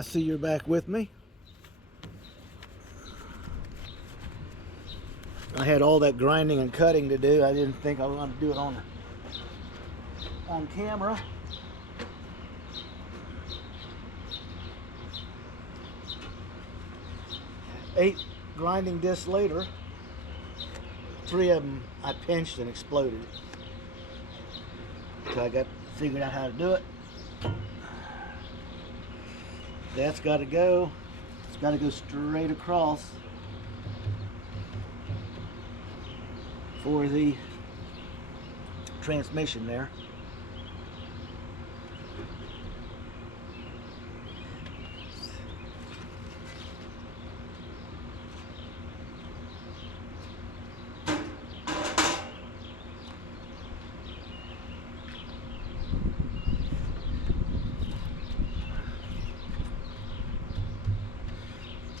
I see you're back with me. I had all that grinding and cutting to do. I didn't think I was going to do it on camera. Eight grinding discs later, 3 of them I pinched and exploded. So I got figured out how to do it. That's got to go. It's got to go straight across for the transmission there.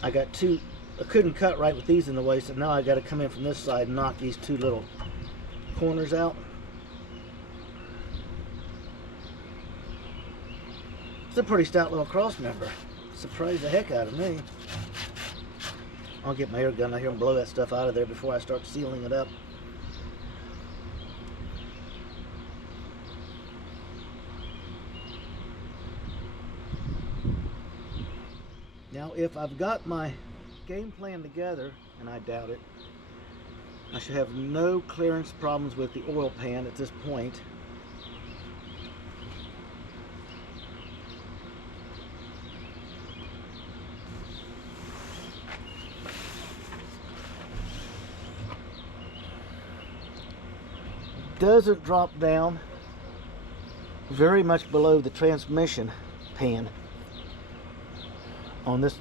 I got two, I couldn't cut right with these in the way, so now I got to come in from this side and knock these 2 little corners out. It's a pretty stout little cross member. Surprised the heck out of me. I'll get my air gun out here and blow that stuff out of there before I start sealing it up. Now, if I've got my game plan together, and I doubt it, I should have no clearance problems with the oil pan at this point. Doesn't drop down very much below the transmission pan on this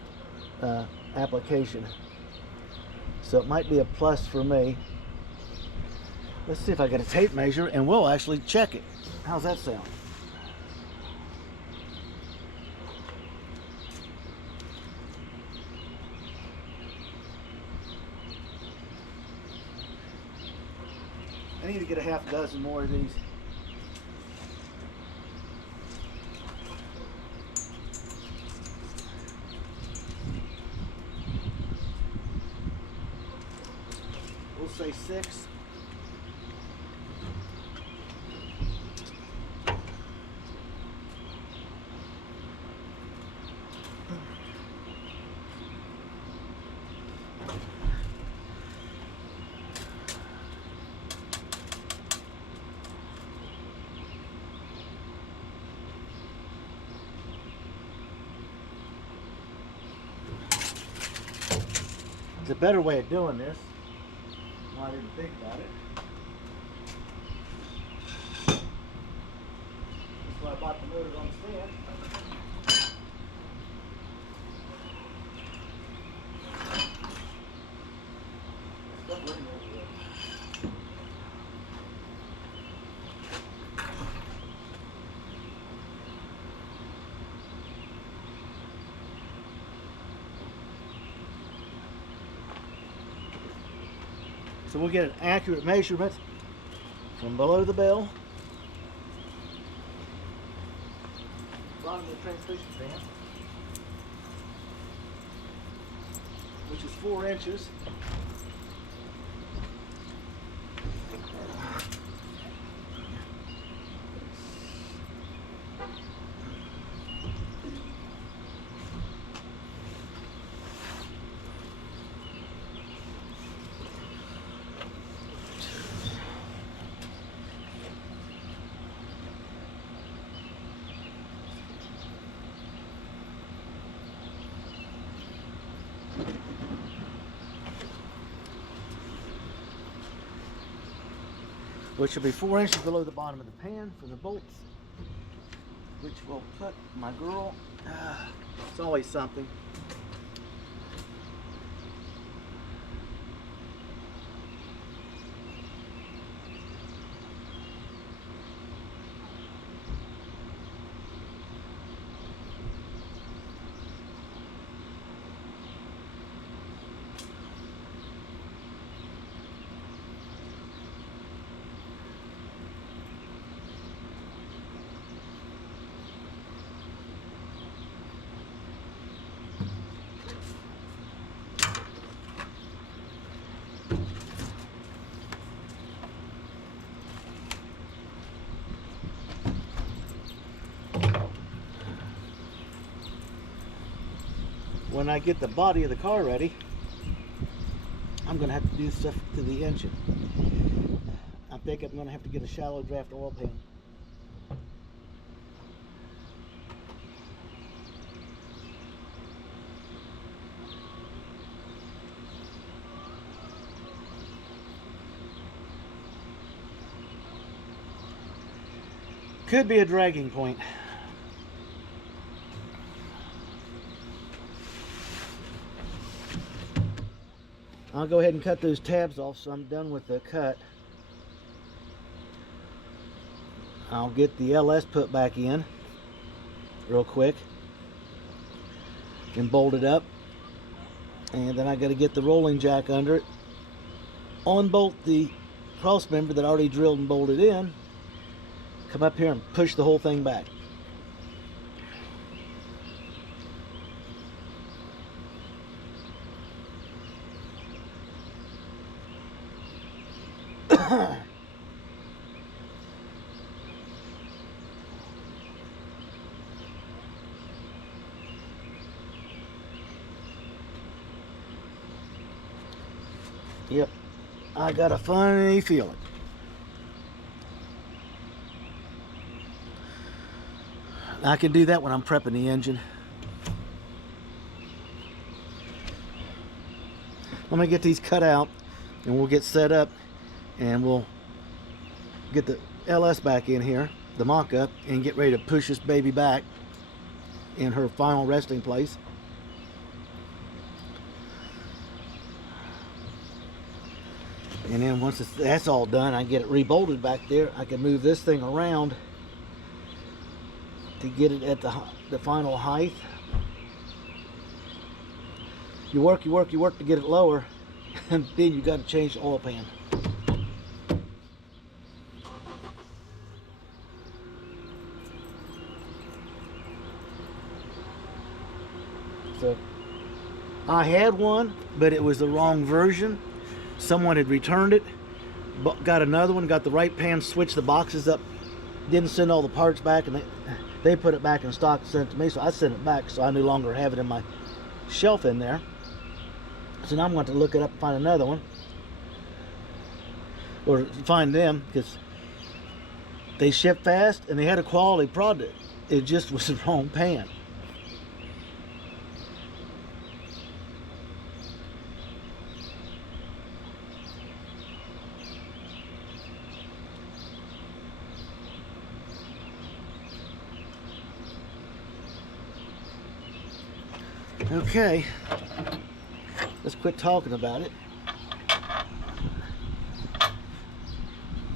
application, so it might be a plus for me. Let's see if I get a tape measure and we'll actually check it. How's that sound? I need to get a half dozen more of these. We'll say 6. There's a better way of doing this. Well, I didn't think about it. That's why I bought the motors on the stand. Stop running over there. So we'll get an accurate measurement from below the bell, bottom of the transmission fan, which is 4 inches. Which will be 4 inches below the bottom of the pan for the bolts, which will put my girl, it's always something. when I get the body of the car ready, I'm going to have to do stuff to the engine. I think I'm going to have to get a shallow draft oil pan. Could be a dragging point. I'll go ahead and cut those tabs off so I'm done with the cut. I'll get the LS put back in real quick and bolt it up, and then I got to get the rolling jack under it, unbolt the cross member that I already drilled and bolted in, come up here and push the whole thing back. Yep, I got a funny feeling. I can do that when I'm prepping the engine. I'm gonna get these cut out and we'll get set up and we'll get the LS back in here, the mock-up, and get ready to push this baby back in her final resting place. And then once that's all done, I get it rebolted back there. I can move this thing around to get it at the final height. You work to get it lower, and then you got to change the oil pan. So I had one, but it was the wrong version. Someone had returned it, got another one, got the right pan, switched the boxes up, didn't send all the parts back, and they put it back in stock and sent it to me, so I sent it back, so I no longer have it in my shelf in there. So now I'm going to look it up and find another one, or find them, because they ship fast and they had a quality product. It just was the wrong pan. Okay, let's quit talking about it,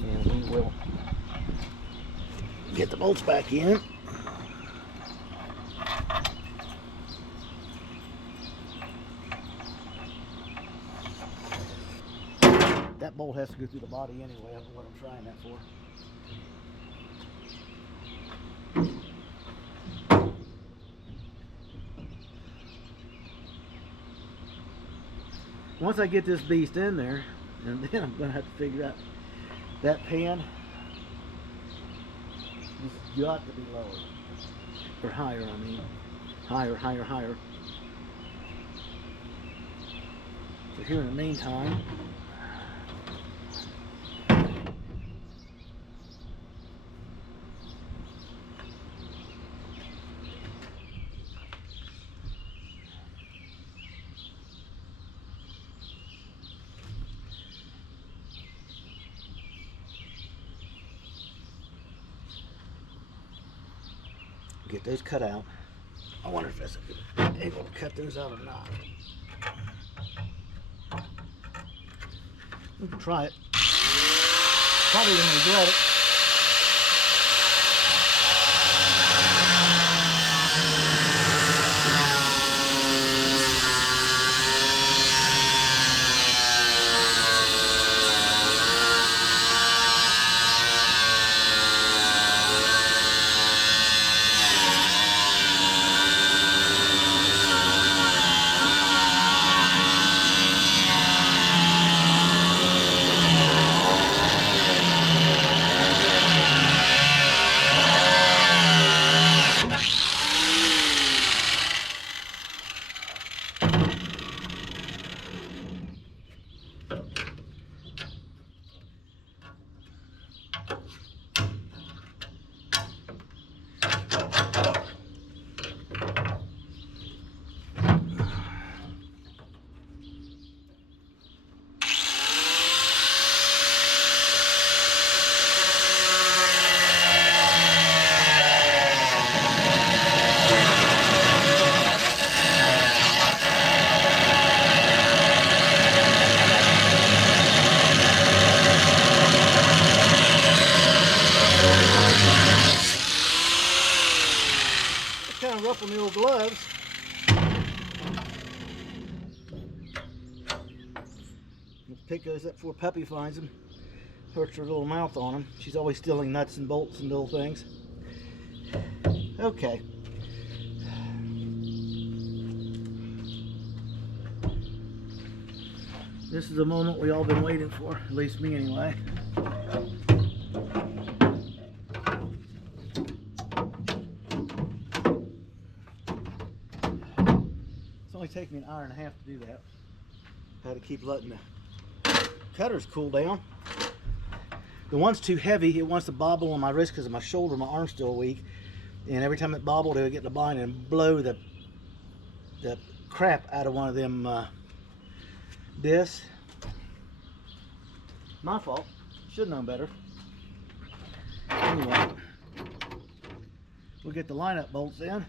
and we will get the bolts back in. That bolt has to go through the body anyway. I don't know what I'm trying that for. Once I get this beast in there, and then I'm going to have to figure out that pan has got to be lower, or higher, I mean, higher. So here in the meantime, get those cut out. I wonder if that's able to cut those out or not. We can try it. Probably gonna regret it. up on the old gloves. Let's pick those up before Puppy finds them. Hurts her little mouth on them. She's always stealing nuts and bolts and little things. Okay. This is the moment we all been waiting for, at least me anyway. It's only taken me an hour and a half to do that. I had to keep letting the cutters cool down. The one's too heavy. It wants to bobble on my wrist because of my shoulder. My arm's still weak. And every time it bobbled, it would get in the bind and blow the crap out of one of them discs. My fault. Should have known better. Anyway, we'll get the lineup bolts in.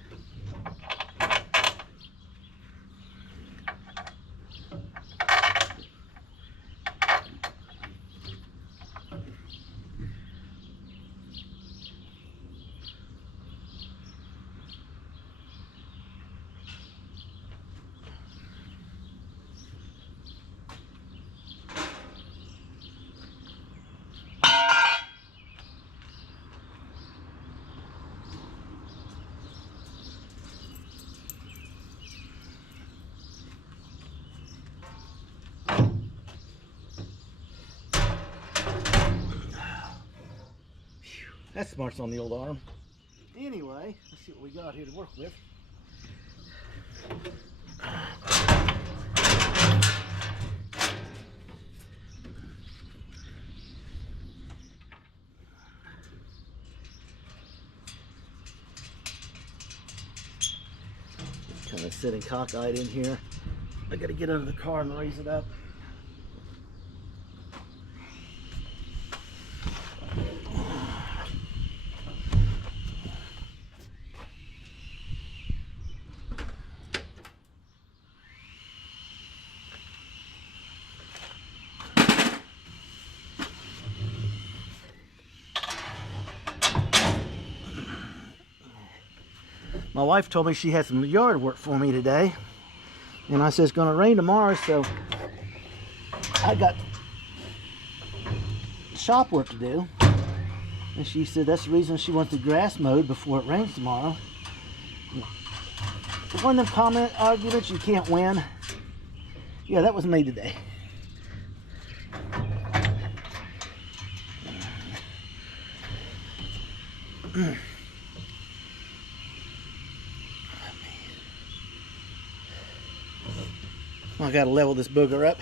That smart's on the old arm. Anyway, let's see what we got here to work with. Kind of sitting cockeyed in here. I gotta get under the car and raise it up. My wife told me she had some yard work for me today, and I said it's going to rain tomorrow, so I got shop work to do. And she said that's the reason she wants the grass mowed before it rains tomorrow. One of them comment arguments you can't win. Yeah, that was me today. I gotta level this booger up.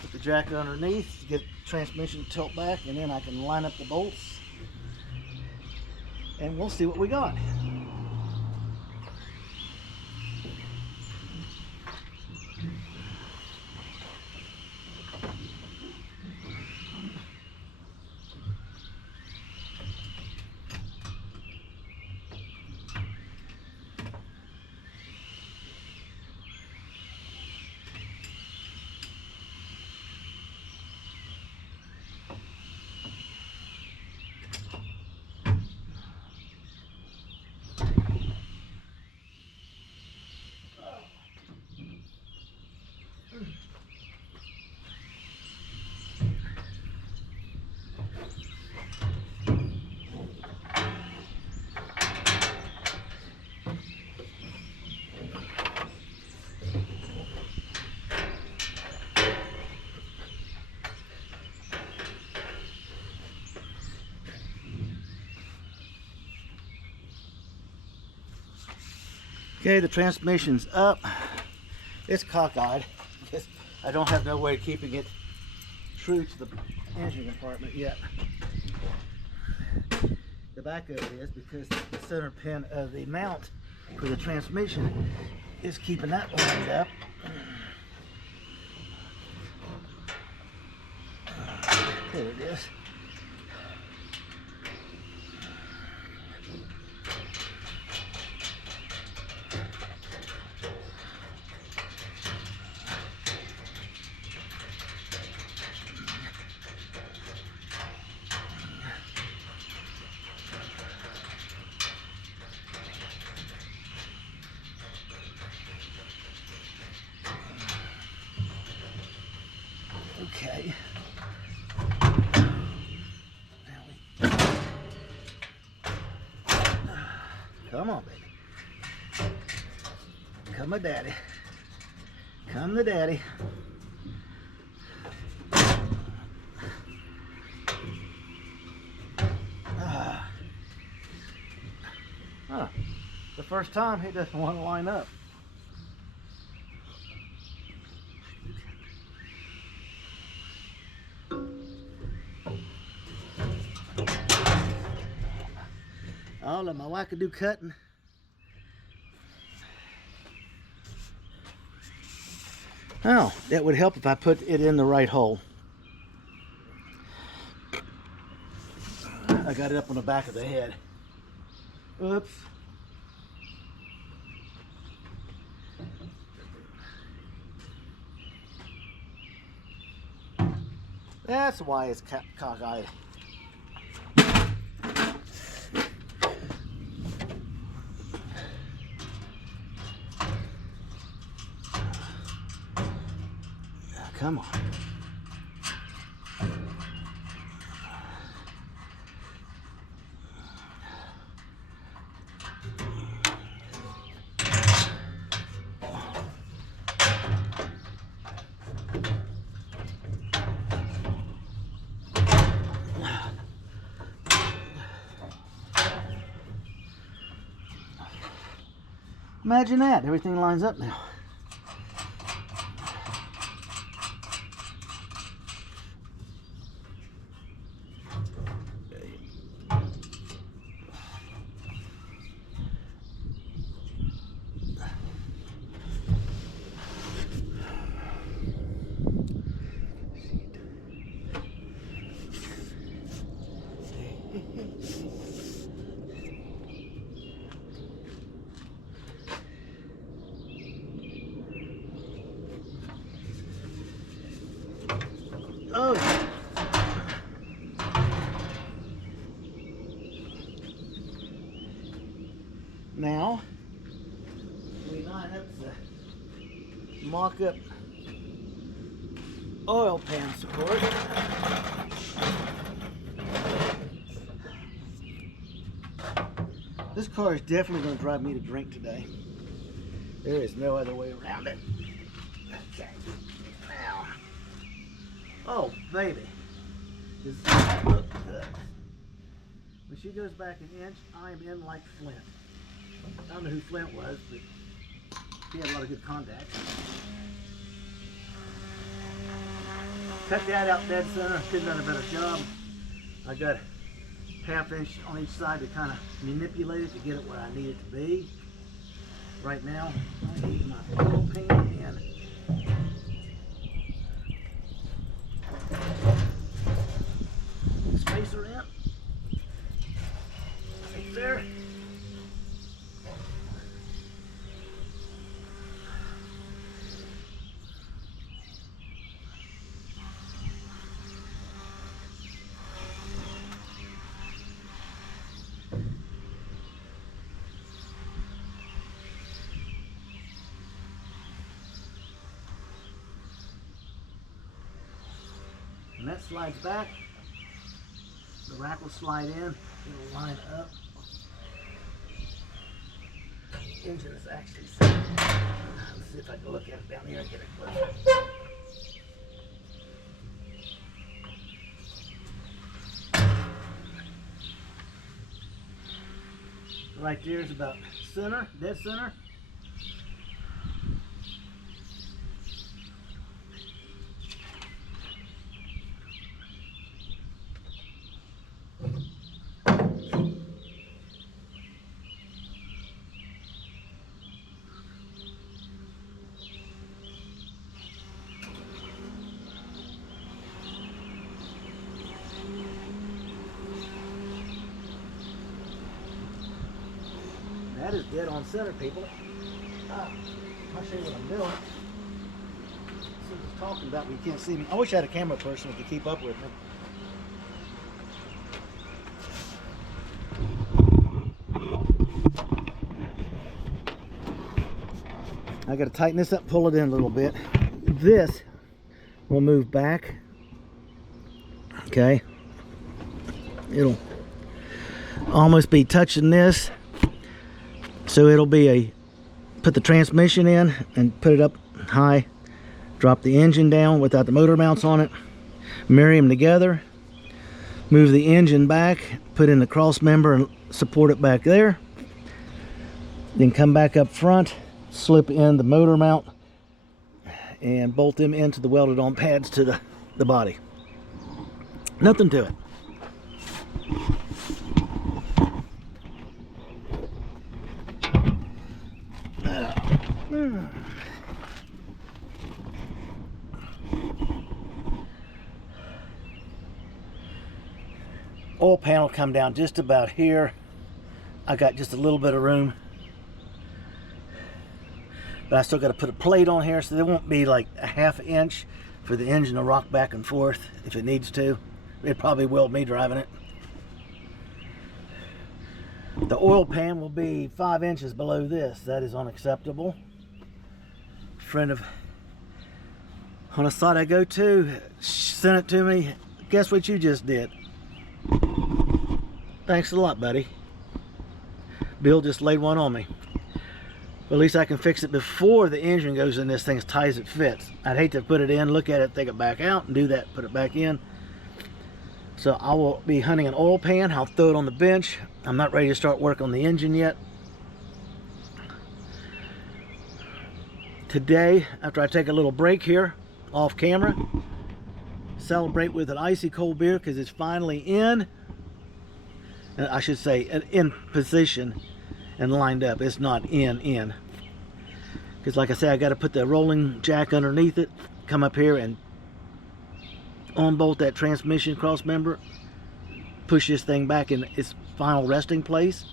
Put the jack underneath, get the transmission tilt back, and then I can line up the bolts. And we'll see what we got. Okay, the transmission's up. It's cockeyed because I don't have no way of keeping it true to the engine compartment yet. The back of it is because the center pin of the mount for the transmission is keeping that lined up. There it is. baby. Come on, baby. Come with daddy. Come to daddy. The first time he doesn't want to line up. I'll let my wackadoo cutting. Oh, that would help if I put it in the right hole. I got it up on the back of the head. Oops. That's why it's cockeyed. Come on. Imagine that, everything lines up now. Oh. Now, we line up the mock-up oil pan support. This car is definitely going to drive me to drink today. There is no other way around it. Okay. Now. Oh, baby. Does that look good? When she goes back an inch, I am in like Flint. I don't know who Flint was, but he had a lot of good contacts. Cut that out dead center. Couldn't have done a better job. I got ½ inch on each side to kind of manipulate it to get it where I need it to be. Right now, I need my oil pan and spacer in. Right there. And that slides back. The rack will slide in. It'll line up. The engine is actually set. Let's see if I can look at it down here and get it closer. Right there is about center, dead center. That is dead on center, people. I'll show you what I'm doing. See what he's talking about, but you can't see me. I wish I had a camera person who could keep up with me. I got to tighten this up, pull it in a little bit. This will move back Okay, it'll almost be touching this, so it'll be put the transmission in and put it up high, drop the engine down without the motor mounts on it, marry them together, move the engine back, put in the cross member and support it back there, then come back up front, slip in the motor mount and bolt them into the welded on pads to the body. Nothing to it. Oil panel come down just about here. I got just a little bit of room, but I still got to put a plate on here, so there won't be like a ½ inch for the engine to rock back and forth if it needs to. It probably will, me driving it. The oil pan will be 5 inches below this. That is unacceptable. Friend on a site I go to sent it to me. Guess what you just did? Thanks a lot, buddy. Bill just laid one on me. But at least I can fix it before the engine goes in this thing as tight as it fits. I'd hate to put it in, look at it, take it back out, and do that, put it back in. So I will be hunting an oil pan. I'll throw it on the bench. I'm not ready to start work on the engine yet. Today, after I take a little break here, off camera, celebrate with an icy cold beer because it's finally in. I should say in position and lined up. It's not in. Because like I said, I got to put the rolling jack underneath it, come up here and unbolt that transmission cross member, push this thing back in its final resting place.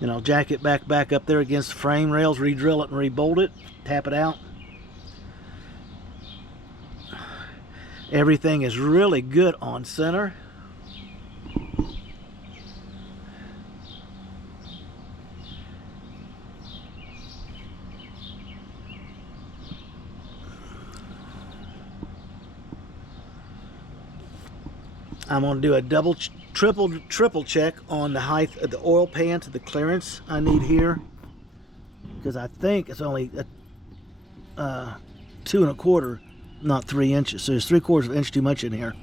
Then I'll jack it back up there against the frame rails, re-drill it and re-bolt it, tap it out. Everything is really good on center. I'm going to do a triple check on the height of the oil pan to the clearance I need here, because I think it's only 2 1/4, not 3 inches. So there's 3/4 of an inch too much in here,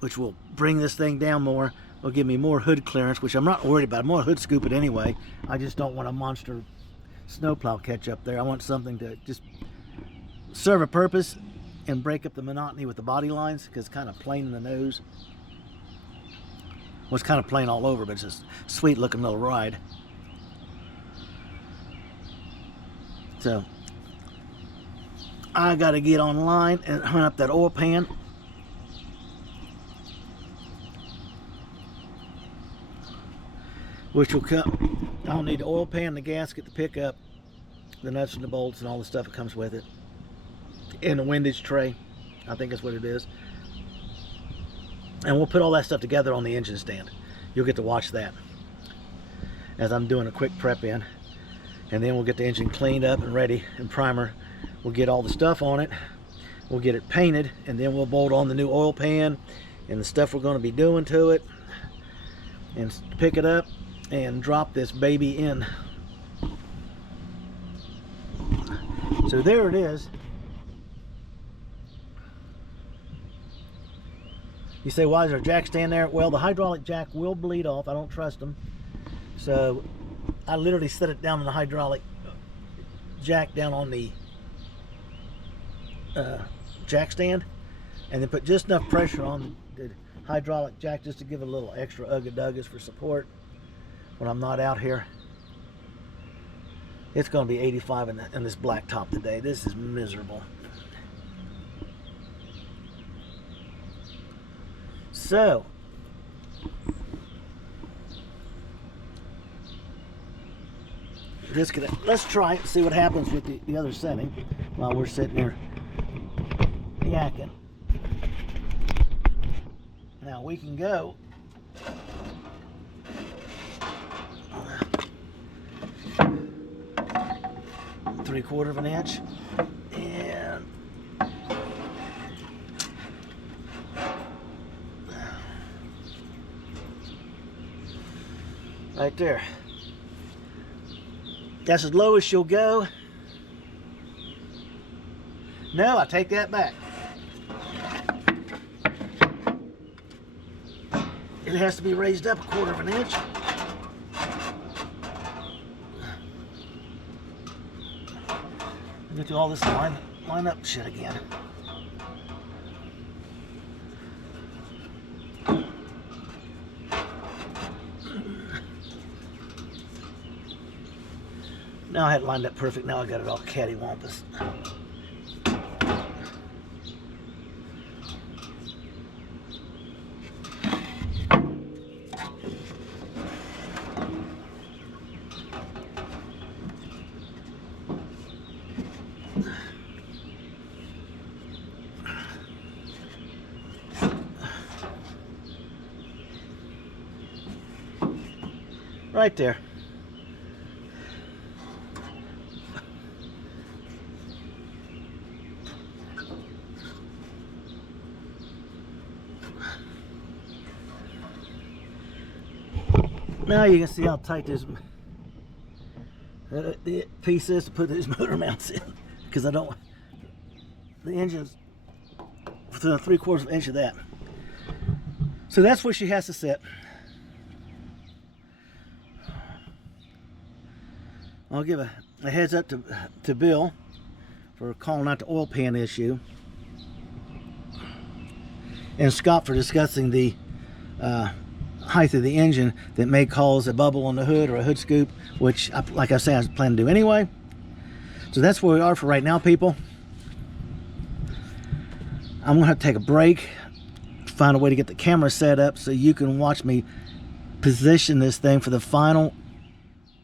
which will bring this thing down more. Will give me more hood clearance, which I'm not worried about. I'm going to hood scoop it anyway. I just don't want a monster snowplow catch up there. I want something to just serve a purpose and break up the monotony with the body lines, because it's kind of plain in the nose. Well, it's kind of plain all over, but it's just a sweet looking little ride. So I got to get online and hunt up that oil pan. Which will come. I'll need the oil pan, the gasket, the pickup, the nuts and the bolts and all the stuff that comes with it. And the windage tray, I think that's what it is. And we'll put all that stuff together on the engine stand. You'll get to watch that as I'm doing a quick prep in. And then we'll get the engine cleaned up and ready and primer. We'll get all the stuff on it. We'll get it painted, and then we'll bolt on the new oil pan and the stuff we're going to be doing to it, and pick it up and drop this baby in. So there it is. You say, why is there a jack stand there? Well, the hydraulic jack will bleed off. I don't trust them. So I literally set it down on the hydraulic jack down on the jack stand, and then put just enough pressure on the hydraulic jack just to give it a little extra ugga-duggas for support when I'm not out here. It's going to be 85 in this black top today. This is miserable. So let's try it and see what happens with the other setting while we're sitting here yakking. Now we can go .75 of an inch, and Right there. That's as low as she'll go. No, I take that back. It has to be raised up 1/4 of an inch. Get through all this line up shit again. Now I had it lined up perfect. Now I got it all cattywampus. Right there. Now you can see how tight this the piece is to put these motor mounts in, because I don't, the engine's within 3/4 of an inch of that. So that's where she has to sit. I'll give a heads up to Bill for calling out the oil pan issue, and Scott for discussing the height of the engine that may cause a bubble on the hood or a hood scoop, which, like I say, I plan to do anyway. So that's where we are for right now, people. I'm gonna have to take a break, find a way to get the camera set up so you can watch me position this thing for the final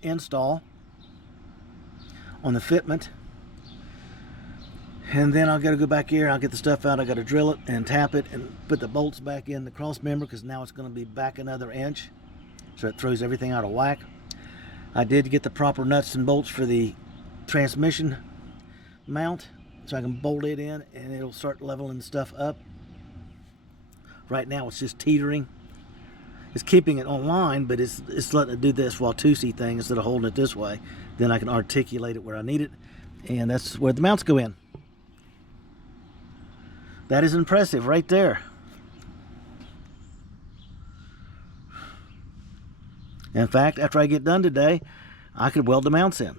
install on the fitment. And then I'll gotta go back here, I'll get the stuff out, I gotta drill it and tap it and put the bolts back in the cross member, because now it's gonna be back another inch, so it throws everything out of whack. I did get the proper nuts and bolts for the transmission mount, so I can bolt it in and it'll start leveling stuff up. Right now it's just teetering. It's keeping it online, but it's letting it do this while 2C thing instead of holding it this way. Then I can articulate it where I need it, and that's where the mounts go in. That is impressive right there. In fact, after I get done today, I could weld the mounts in.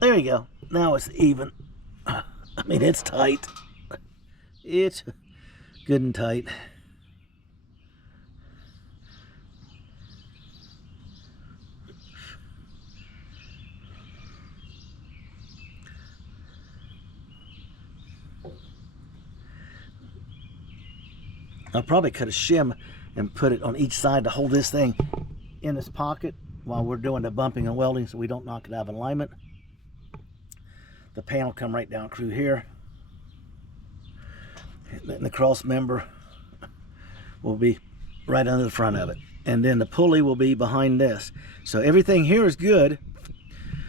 There you go. Now it's even. I mean, it's tight. It's good and tight. I'll probably cut a shim and put it on each side to hold this thing in this pocket while we're doing the bumping and welding, so we don't knock it out of alignment. The pan will come right down through here, and the cross member will be right under the front of it, and then the pulley will be behind this. So everything here is good.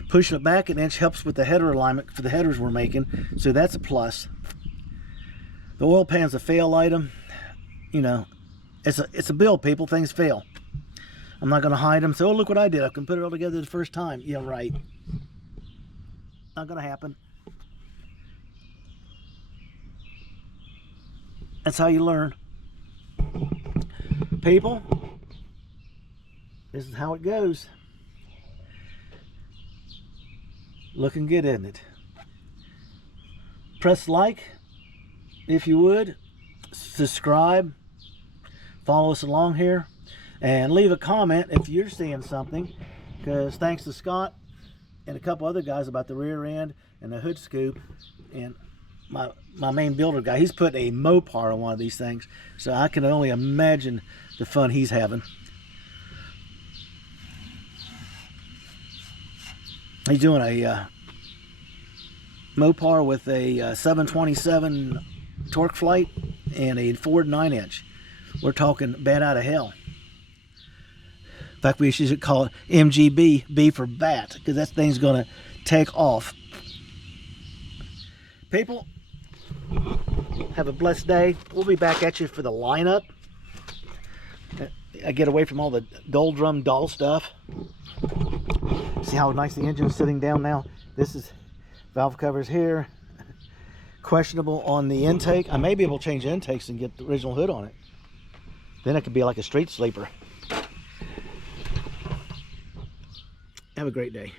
Pushing it back an inch helps with the header alignment for the headers we're making, so that's a plus. The oil pan's a fail item. You know, it's a build, people. Things fail. I'm not going to hide them. So, oh, look what I did. I can put it all together the first time. Yeah, right. Not going to happen. That's how you learn. People, this is how it goes. Looking good, isn't it? Press like, if you would. Subscribe. Follow us along here, and leave a comment if you're seeing something, because thanks to Scott and a couple other guys about the rear end and the hood scoop, and my main builder guy, he's put a Mopar on one of these things, so I can only imagine the fun he's having. He's doing a Mopar with a 727 torque flight and a Ford 9-inch. We're talking bat out of hell. In fact, we should call it MGB, B for bat, because that thing's going to take off. People, have a blessed day. We'll be back at you for the lineup. I get away from all the doldrum doll stuff. See how nice the engine's sitting down now? This is valve covers here. Questionable on the intake. I may be able to change the intakes and get the original hood on it. Then it could be like a street sleeper. Have a great day.